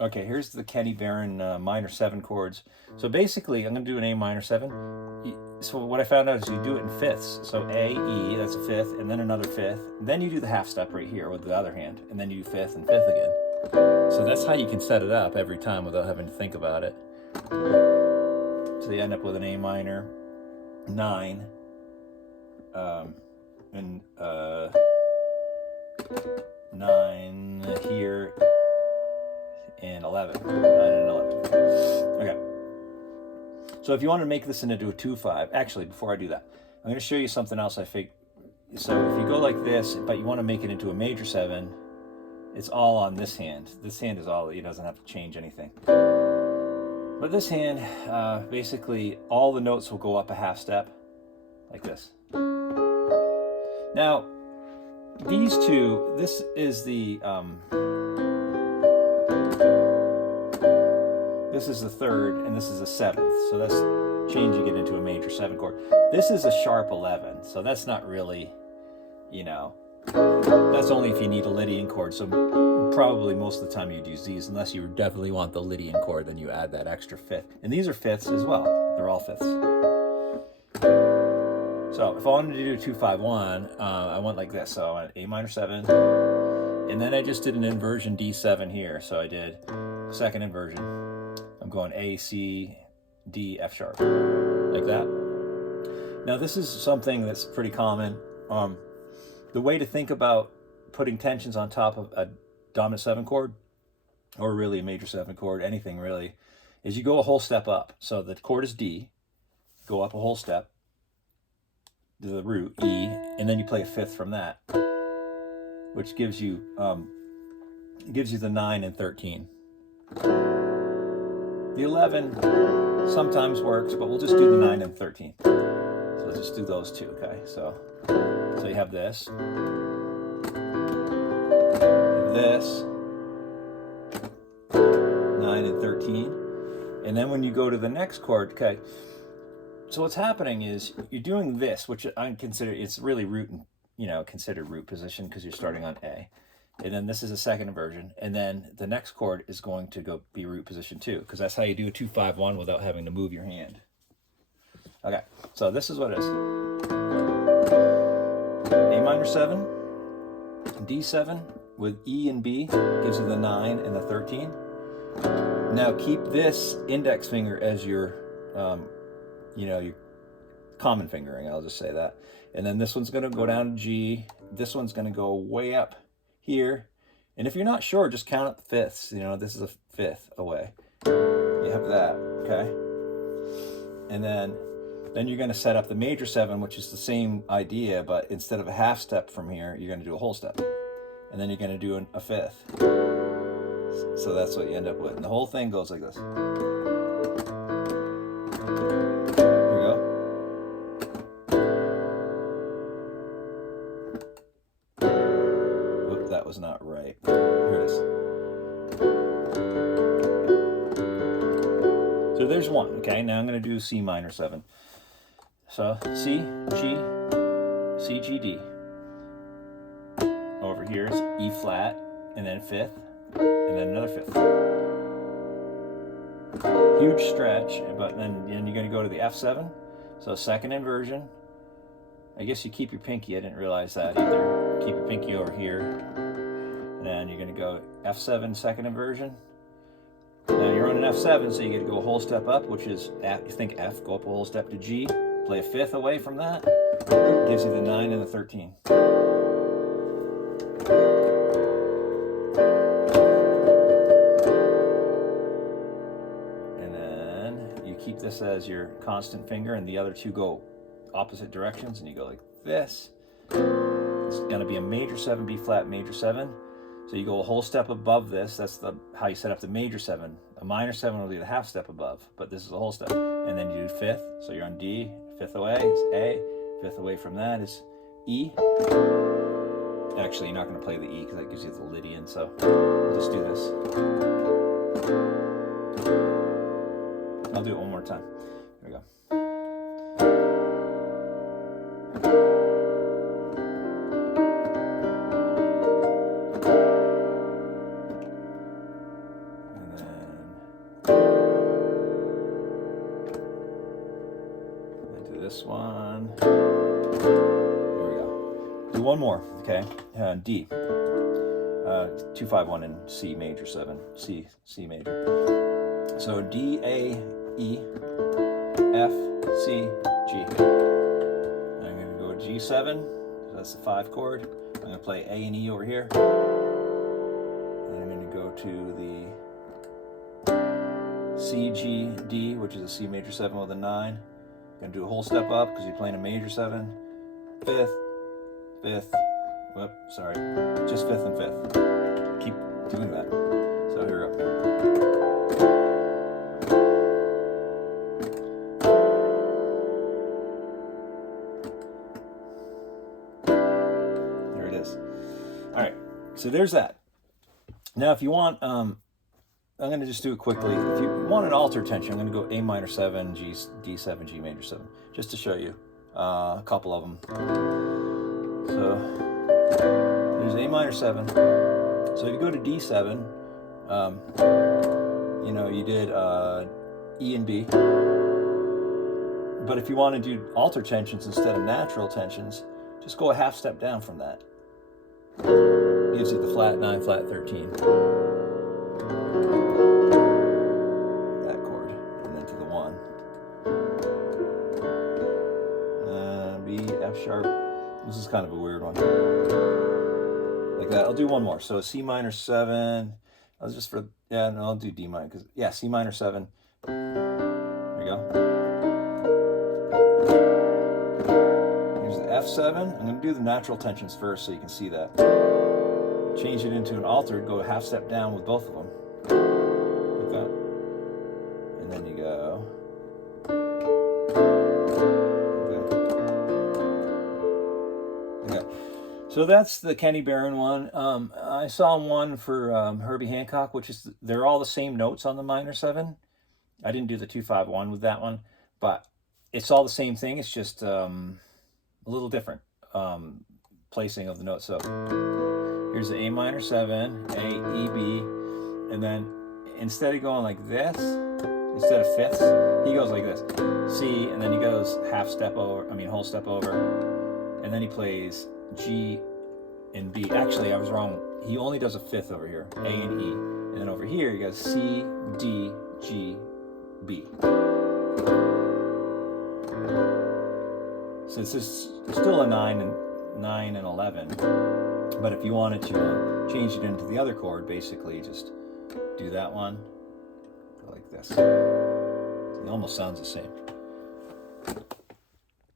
Okay, here's the Kenny Barron minor 7 chords. So basically, I'm going to do an A minor 7. So what I found out is you do it in fifths. So A, E, that's a fifth, and then another fifth. Then you do the half step right here with the other hand, and then you do fifth and fifth again. So that's how you can set it up every time without having to think about it. So you end up with an A minor 9, and 9 here, and 11. 9 and 11. Okay. So if you want to make this into a 2/5, actually, before I do that, I'm going to show you something else I think. So if you go like this, but you want to make it into a major 7, it's all on this hand. This hand is all, it doesn't have to change anything. But this hand, basically, all the notes will go up a half step, like this. Now, these two, this is the third, and this is the 7th. So that's changing it into a major 7 chord. This is a sharp 11, so that's not really, that's only if you need a Lydian chord. So probably most of the time you'd use these, unless you definitely want the Lydian chord, then you add that extra fifth. And these are fifths as well. They're all fifths. So if I wanted to do a 2/5-1, I went like this. So I went A minor 7, and then I just did an inversion D7 here. So I did second inversion. I'm going A, C, D, F sharp, like that. Now this is something that's pretty common. The way to think about putting tensions on top of a dominant 7 chord, or really a major 7 chord, anything really, is you go a whole step up. So the chord is D, go up a whole step to the root, E, and then you play a fifth from that, which gives you the 9 and 13. The 11 sometimes works, but we'll just do the 9 and 13. So let's just do those two, okay? So you have this, this, 9 and 13, and then when you go to the next chord, okay, so what's happening is you're doing this, which I consider, it's really root, considered root position because you're starting on A. And then this is a second inversion, and then the next chord is going to go be root position 2, because that's how you do a 2/5-1 without having to move your hand. Okay, so this is what it is. A minor 7, D7 with E and B gives you the 9 and the 13. Now keep this index finger as your, your common fingering, I'll just say that. And then this one's gonna go down to G, this one's gonna go way up here. And if you're not sure, just count up the fifths. This is a fifth away. You have that, okay? And then you're going to set up the major 7, which is the same idea, but instead of a half step from here, you're going to do a whole step. And then you're going to do a fifth. So that's what you end up with. And the whole thing goes like this. Here we go. Whoop, that was not right. Here it is. So there's one, okay? Now I'm going to do C minor 7. So C, G, C, G, D. Over here is E flat, and then fifth, and then another fifth. Huge stretch, but then you're going to go to the F7. So second inversion. I guess you keep your pinky. I didn't realize that either. Keep your pinky over here. And then you're going to go F7 second inversion. Now you're on an F7, so you get to go a whole step up, which is, you think F, go up a whole step to G, play a fifth away from that, gives you the 9 and the 13. And then you keep this as your constant finger, and the other two go opposite directions, and you go like this. It's going to be a major 7, B flat, major 7. So you go a whole step above this. That's how you set up the major 7. A minor 7 will be the half step above, but this is a whole step. And then you do fifth. So you're on D. Fifth away is A. Fifth away from that is E. Actually, you're not going to play the E because that gives you the Lydian. So we'll just do this. I'll do it one more time. Here we go. And this one. Here we go. Do one more, okay? D. 2, 5, 1 in C major 7. C major. So D, A, E, F, C, G. I'm going to go G7. So that's the 5 chord. I'm going to play A and E over here. And I'm going to go to the C, G, D, which is a C major 7 with a 9. I'm going to do a whole step up because you're playing a major 7. 5th, 5th, whoop, sorry, just 5th and 5th. Keep doing that. So here we go. There it is. All right, so there's that. Now, if you want, I'm going to just do it quickly. If you want an alter tension, I'm going to go A minor 7, G, D7, G major 7, just to show you a couple of them. So there's A minor 7. So if you go to D7, you know, you did E and B. But if you want to do alter tensions instead of natural tensions, just go a half step down from that. Gives you the flat 9, flat 13. That chord, and then to the 1. B, F sharp. This is kind of a weird one. Like that. I'll do one more. So C minor 7. I'll just for, yeah, no, I'll do D minor because, yeah, C minor 7. There we go. Here's the F7. I'm going to do the natural tensions first so you can see that. Change it into an altered, go a half step down with both of them. Like that. And then you go. Okay. So that's the Kenny Barron one. I saw one for Herbie Hancock, which is, they're all the same notes on the minor 7. I didn't do the 2, 5, 1 with that one, but it's all the same thing. It's just a little different placing of the notes. So here's the A minor 7, A, E, B, and then instead of going like this, instead of fifths, he goes like this. C, and then he goes half step over, whole step over, and then he plays G and B. Actually, I was wrong. He only does a fifth over here, A and E, and then over here he goes C, D, G, B. So this is still a 9 and 11. But if you wanted to change it into the other chord, basically just do that one, go like this. It almost sounds the same.